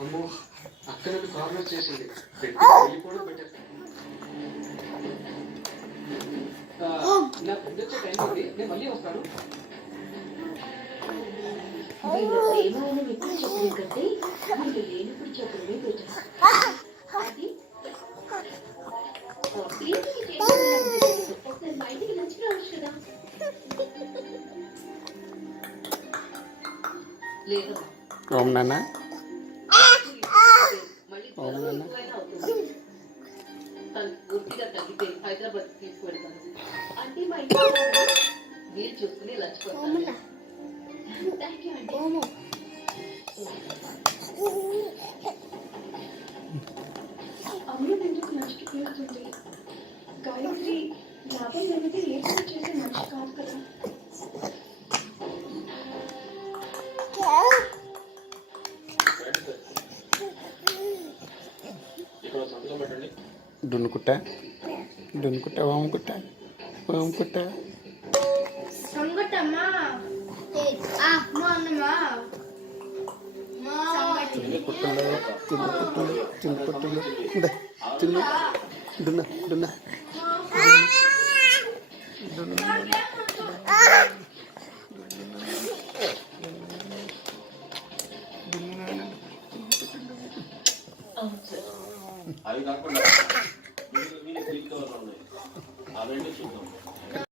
అమ్మో అక్కడ కార్నర్ చేసింది పెట్టి కూడా పెట్టారు. నా ఫ్రెండ్ వచ్చే టైం ఉంది, నేను మళ్ళీ వస్తాను. ఓం నాన్న, ఓం నాన్న. పూర్తిగా తగ్గితే హైదరాబాద్ తీసుకువెళ్తాను అంటే మా ఇంట్లో మీరు చూసుకుని లచ్చిపోతాను. అమృత ఎందుకు నష్టపోతుంది? గాయత్రి లాభం లేనిది ఏదో చేసే మనిషి కాదు కదా. డున్నుకుట్ట డున్నుకుట్ట వాముకుట్ట వాముకుట్ట చిన్నకుట్టలు చిన్నకుట్టలు చిన్నకుట్టలు చిన్న డున్న డున్న అవి కాకుండా అవన్నీ చూద్దాం.